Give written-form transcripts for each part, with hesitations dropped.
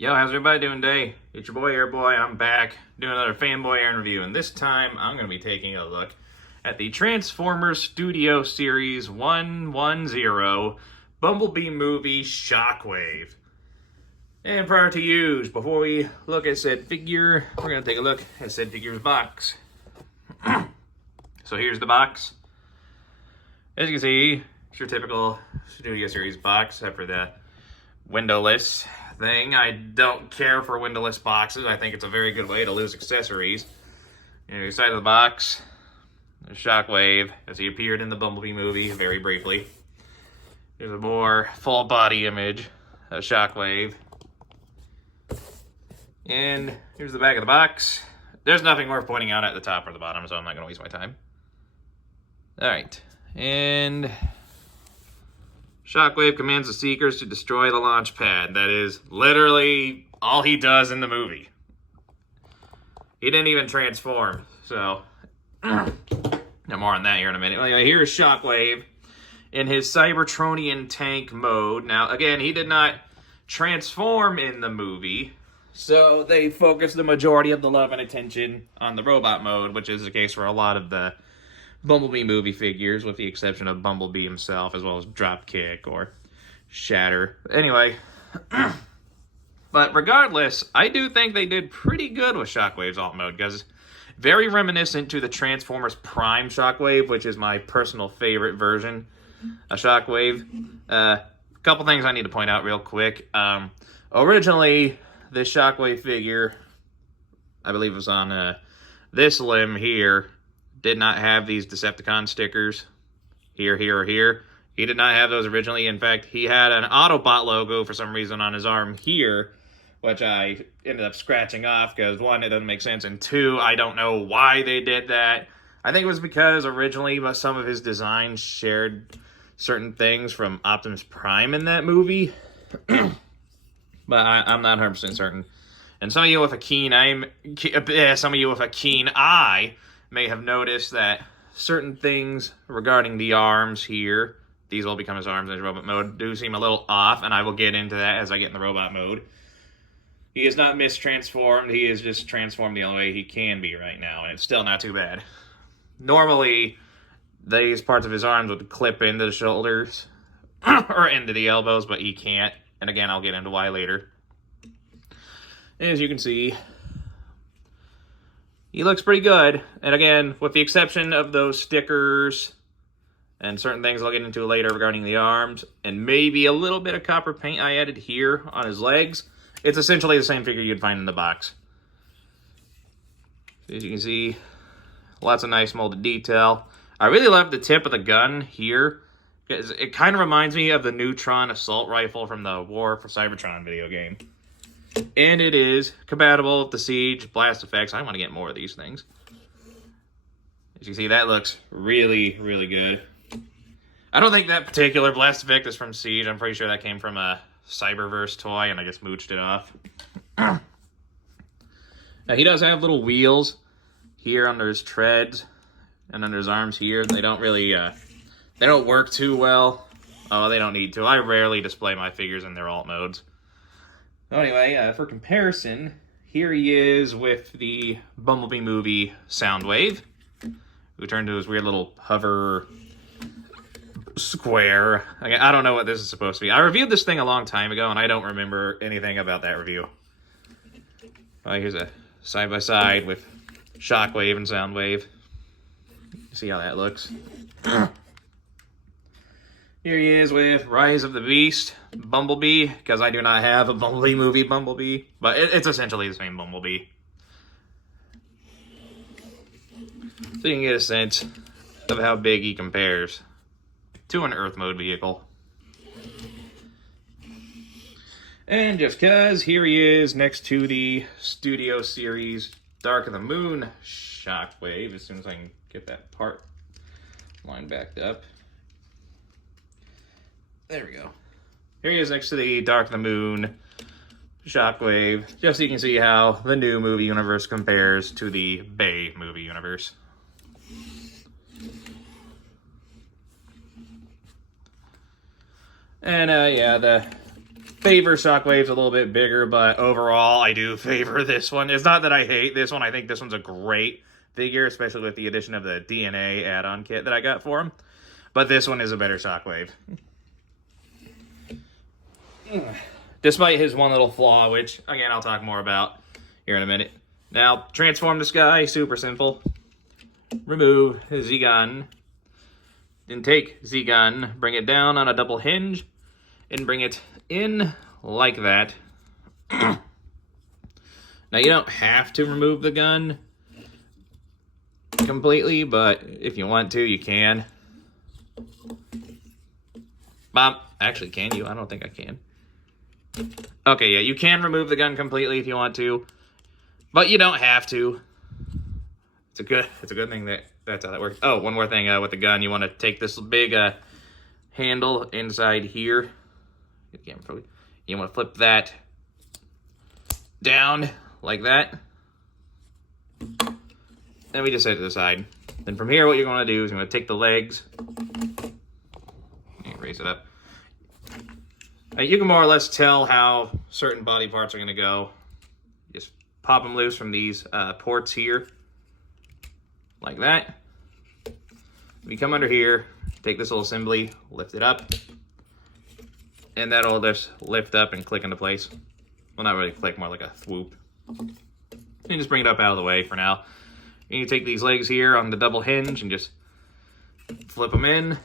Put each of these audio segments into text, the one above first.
Yo, how's everybody doing today? It's your boy Airboy. I'm back doing another Fanboy Aaron review, and this time I'm going to be taking a look at the Transformers Studio Series 110 Bumblebee movie Shockwave. And prior to use, before we look at said figure, we're going to take a look at said figure's box. So here's the box. As you can see, it's your typical Studio Series box, except for the windowless thing. I don't care for windowless boxes. I think it's a very good way to lose accessories. And inside of the box, there's Shockwave, as he appeared in the Bumblebee movie very briefly. There's a more full body image of Shockwave. And here's the back of the box. There's nothing worth pointing out at the top or the bottom, so I'm not going to waste my time. Alright, and Shockwave commands the Seekers to destroy the launch pad. That is literally all he does in the movie. He didn't even transform, so no more on that here in a minute. Anyway, here's Shockwave in his Cybertronian tank mode. Now, again, he did not transform in the movie, so they focused the majority of the love and attention on the robot mode, which is the case for a lot of the Bumblebee movie figures, with the exception of Bumblebee himself, as well as Dropkick or Shatter. Anyway, but regardless, I do think they did pretty good with Shockwave's alt mode, because very reminiscent to the Transformers Prime Shockwave, which is my personal favorite version of Shockwave. A couple things I need to point out real quick. Originally, this Shockwave figure, I believe it was on this limb here, did not have these Decepticon stickers here, here, or here. He did not have those originally. In fact, he had an Autobot logo for some reason on his arm here, which I ended up scratching off because, one, it doesn't make sense, and two, I don't know why they did that. I think it was because originally some of his designs shared certain things from Optimus Prime in that movie, but I'm not 100% certain. And some of you with a keen eye may have noticed that certain things regarding the arms here, these will become his arms in his robot mode, do seem a little off, and I will get into that as I get in the robot mode. He is not mistransformed, he is just transformed the only way he can be right now, and it's still not too bad. Normally, these parts of his arms would clip into the shoulders, or into the elbows, but he can't, and again, I'll get into why later. As you can see, he looks pretty good, and again, with the exception of those stickers and certain things I'll get into later regarding the arms, and maybe a little bit of copper paint I added here on his legs, it's essentially the same figure you'd find in the box. As you can see, lots of nice molded detail. I really love the tip of the gun here, because it kind of reminds me of the Neutron assault rifle from the War for Cybertron video game. And it is compatible with the Siege blast effects. I want to get more of these things. As you can see, that looks really, really good. I don't think that particular blast effect is from Siege. I'm pretty sure that came from a Cyberverse toy, and I just mooched it off. Now, he does have little wheels here under his treads and under his arms here. They don't really, they don't work too well. Oh, they don't need to. I rarely display my figures in their alt modes. Anyway, for comparison, here he is with the Bumblebee movie Soundwave, who turned into his weird little hover square. I don't know what this is supposed to be. I reviewed this thing a long time ago, and I don't remember anything about that review. Here's a side-by-side with Shockwave and Soundwave. See how that looks. Here he is with Rise of the Beast, Bumblebee, because I do not have a Bumblebee movie Bumblebee, but it's essentially the same Bumblebee. So you can get a sense of how big he compares to an Earth mode vehicle. And just because, here he is next to the Studio Series Dark of the Moon Shockwave, as soon as I can get that part line backed up. There we go. Here he is next to the Dark of the Moon Shockwave, just so you can see how the new movie universe compares to the Bay movie universe. And yeah, the favor Shockwave's a little bit bigger, but overall, I do favor this one. It's not that I hate this one. I think this one's a great figure, especially with the addition of the DNA add-on kit that I got for him. But this one is a better Shockwave. Despite his one little flaw, which, again, I'll talk more about here in a minute. Now, transform this guy, super simple. Remove Z-Gun. Then take Z-Gun, bring it down on a double hinge, and bring it in like that. Now, you don't have to remove the gun completely, but if you want to, you can. Actually, can you? I don't think I can. Okay, yeah, you can remove the gun completely if you want to, but you don't have to. It's a good thing that's how that works. Oh, one more thing with the gun, you want to take this big handle inside here. You want to flip that down like that. Then we just set it to the side. Then from here, what you're going to do is you're going to take the legs. Raise it up. You can more or less tell how certain body parts are going to go. Just pop them loose from these ports here. Like that. When you come under here, take this little assembly, lift it up. And that'll just lift up and click into place. Well, not really click, more like a swoop. And just bring it up out of the way for now. And you take these legs here on the double hinge and just flip them in.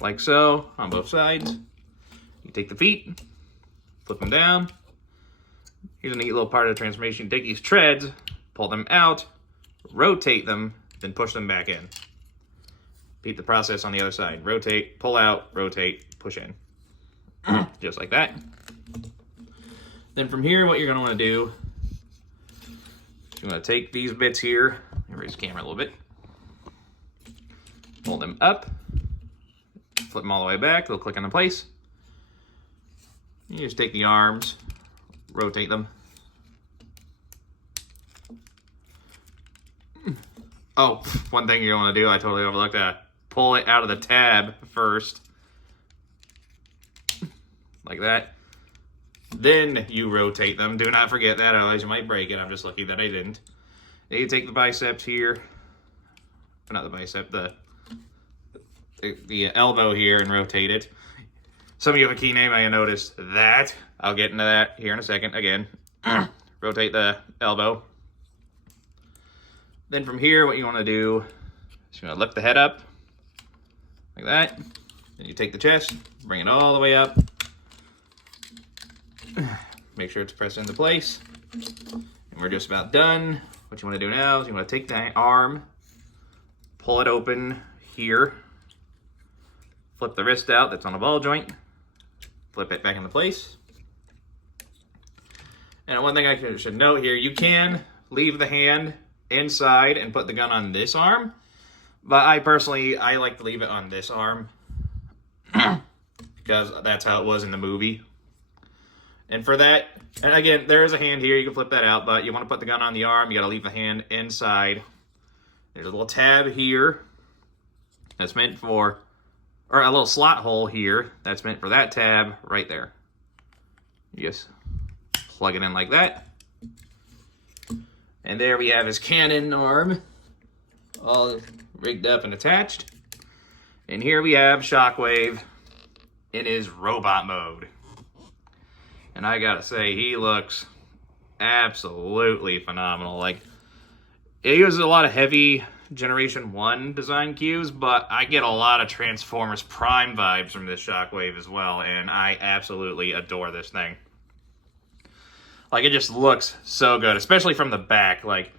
Like so, on both sides. You take the feet, flip them down. Here's a neat little part of the transformation. Take these treads, pull them out, rotate them, then push them back in. Repeat the process on the other side. Rotate, pull out, rotate, push in. Just like that. Then from here, what you're going to want to do, you're going to take these bits here, raise the camera a little bit, pull them up, flip them all the way back, they'll click into place. You just take the arms, rotate them. Oh, one thing you're going to do, I totally overlooked that. Pull it out of the tab first. Like that. Then you rotate them. Do not forget that, otherwise you might break it. I'm just lucky that I didn't. Then you take the biceps here. Not the bicep, the elbow here and rotate it. Some of you have a key name, I noticed that. I'll get into that here in a second again. Rotate the elbow. Then from here, what you want to do is you're going to lift the head up. Like that. Then you take the chest, bring it all the way up. Make sure it's pressed into place. And we're just about done. What you want to do now is you want to take the arm, pull it open here, flip the wrist out that's on a ball joint, flip it back into place. And one thing I should note here, you can leave the hand inside and put the gun on this arm, but I like to leave it on this arm because that's how it was in the movie. And for that, and again, there is a hand here, you can flip that out, but you want to put the gun on the arm, you got to leave the hand inside. There's a little tab here that's meant for, or a little slot hole here that's meant for that tab right there. You just plug it in like that. And there we have his cannon arm, all rigged up and attached. And here we have Shockwave in his robot mode. And I gotta say, he looks absolutely phenomenal. Like, it uses a lot of heavy Generation 1 design cues, but I get a lot of Transformers Prime vibes from this Shockwave as well, and I absolutely adore this thing. Like, it just looks so good, especially from the back. Like,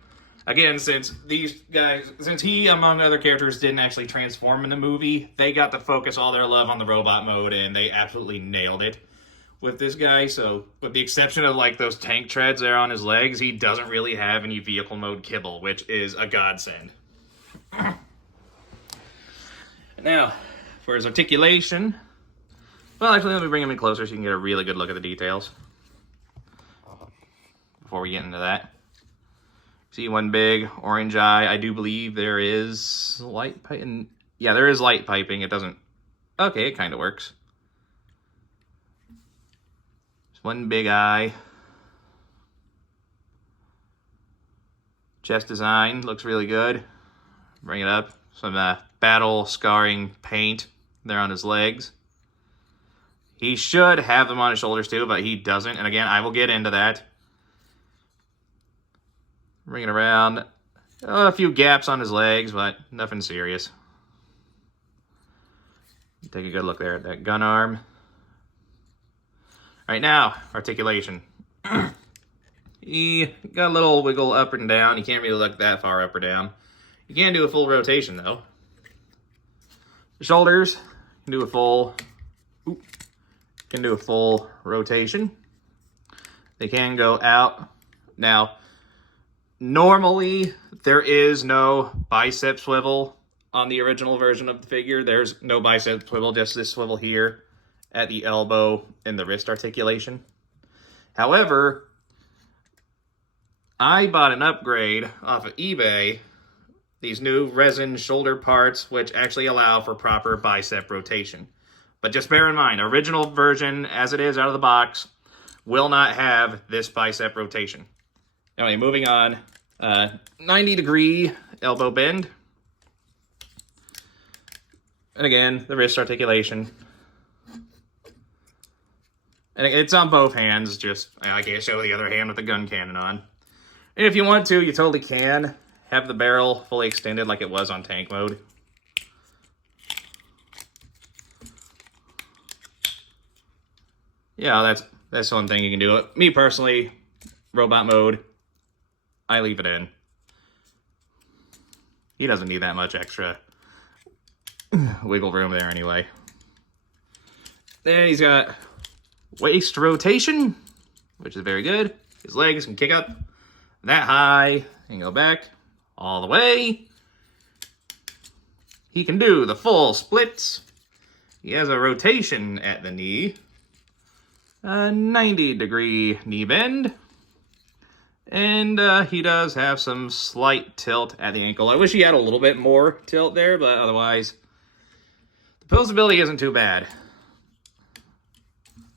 again, since he, among other characters, didn't actually transform in the movie, they got to focus all their love on the robot mode, and they absolutely nailed it with this guy. So, with the exception of, like, those tank treads there on his legs, he doesn't really have any vehicle mode kibble, which is a godsend. Now, for his articulation, well, actually, let me bring him in closer so you can get a really good look at the details before we get into that. See one big orange eye. I do believe there is light piping. Yeah, there is light piping. It doesn't. Okay, it kind of works. one big eye. Chest design looks really good. Bring it up. Some battle scarring paint there on his legs. He should have them on his shoulders too, but he doesn't. And again, I will get into that. Bring it around. A few gaps on his legs, but nothing serious. Take a good look there at that gun arm. All right, now, articulation. He got a little wiggle up and down. You can't really look that far up or down. You can do a full rotation, though. The shoulders, can do a full rotation. They can go out. Now, normally, there is no bicep swivel on the original version of the figure. There's no bicep swivel, just this swivel here at the elbow and the wrist articulation. However, I bought an upgrade off of eBay, these new resin shoulder parts, which actually allow for proper bicep rotation. But just bear in mind, original version, as it is out of the box, will not have this bicep rotation. Anyway, moving on. 90-degree elbow bend. And again, the wrist articulation. And it's on both hands, just I can't show the other hand with the gun cannon on. And if you want to, you totally can have the barrel fully extended like it was on tank mode. Yeah, that's one thing you can do. Me personally, robot mode, I leave it in. He doesn't need that much extra wiggle room there anyway. Then he's got waist rotation, which is very good. His legs can kick up that high and go back all the way. He can do the full splits. He has a rotation at the knee. A 90-degree knee bend. And he does have some slight tilt at the ankle. I wish he had a little bit more tilt there, but otherwise, the posability isn't too bad.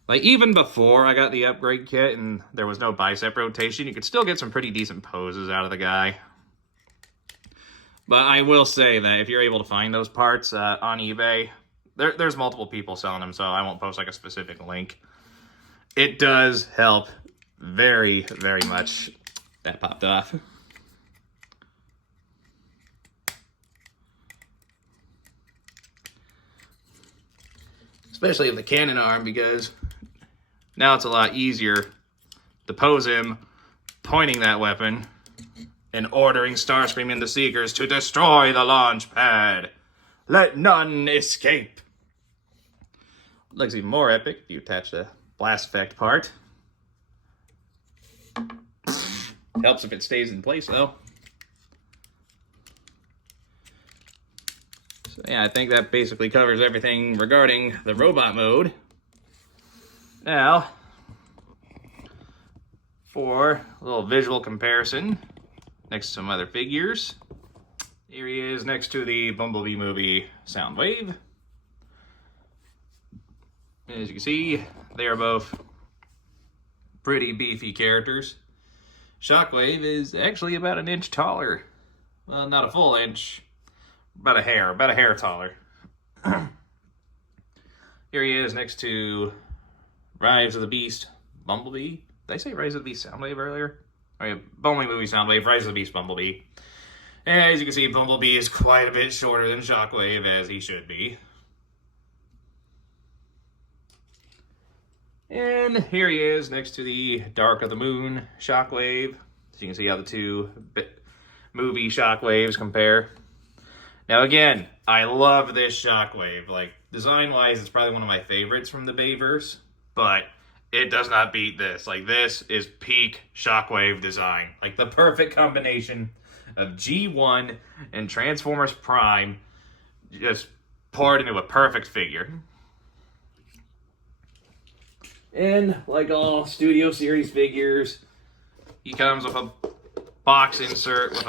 Like, even before I got the upgrade kit and there was no bicep rotation, you could still get some pretty decent poses out of the guy. But I will say that if you're able to find those parts on eBay, there's multiple people selling them, so I won't post like a specific link. It does help very, very much. That popped off. Especially with the cannon arm, because now it's a lot easier to pose him pointing that weapon and ordering Starscream and the Seekers to destroy the launch pad. Let none escape. Looks even more epic if you attach the blast effect part. Helps if it stays in place, though. So yeah, I think that basically covers everything regarding the robot mode. Now, for a little visual comparison, next to some other figures, here he is next to the Bumblebee movie Soundwave. As you can see, they are both pretty beefy characters. Shockwave is actually about an inch taller. Well, not a full inch, about a hair taller. Here he is next to Rise of the Beast Bumblebee. Did I say Rise of the Beast Soundwave earlier? Oh yeah, Bumblebee movie Soundwave, Rise of the Beast Bumblebee. And as you can see, Bumblebee is quite a bit shorter than Shockwave, as he should be. And here he is next to the Dark of the Moon Shockwave. So you can see how the two movie Shockwaves compare. Now again, I love this Shockwave. Like, design-wise, it's probably one of my favorites from the Bayverse, but it does not beat this. Like, this is peak Shockwave design. Like, the perfect combination of G1 and Transformers Prime just poured into a perfect figure. And like all Studio Series figures, he comes with a box insert with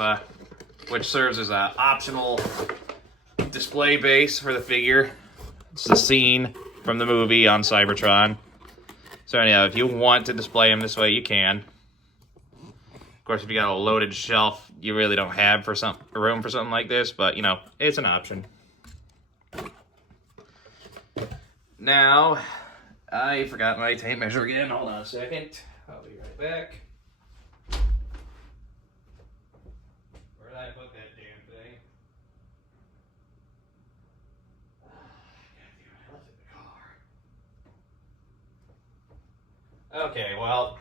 which serves as an optional display base for the figure. It's the scene from the movie on Cybertron. So anyhow, if you want to display them this way, you can. Of course, if you got a loaded shelf, you really don't have room for something like this, but, you know, it's an option. Now, I forgot my tape measure again. Hold on a second. I'll be right back. Where did I put that damn thing? I left it in the car. Okay, well,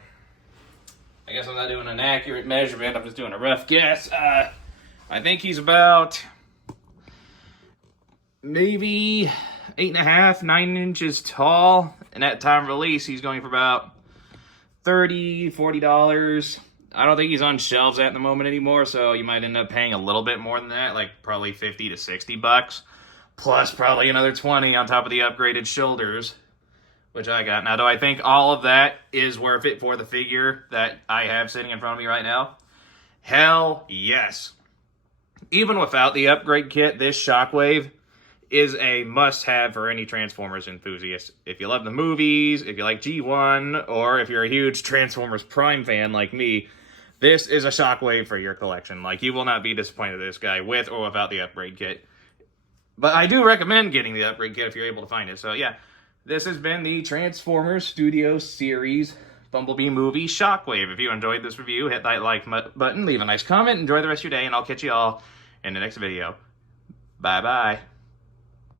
I guess I'm not doing an accurate measurement. I'm just doing a rough guess. I think he's about maybe 8.5, 9 inches tall. And at time of release, he's going for about $30, $40. I don't think he's on shelves at the moment anymore, so you might end up paying a little bit more than that, like probably 50 to 60 bucks. Plus probably another 20 on top of the upgraded shoulders, which I got. Now, do I think all of that is worth it for the figure that I have sitting in front of me right now? Hell yes. Even without the upgrade kit, this Shockwave is a must-have for any Transformers enthusiast. If you love the movies, if you like G1, or if you're a huge Transformers Prime fan like me, this is a Shockwave for your collection. Like, you will not be disappointed with this guy with or without the upgrade kit. But I do recommend getting the upgrade kit if you're able to find it. So yeah, this has been the Transformers Studio Series Bumblebee movie Shockwave. If you enjoyed this review, hit that like button, leave a nice comment, enjoy the rest of your day, and I'll catch you all in the next video. Bye-bye.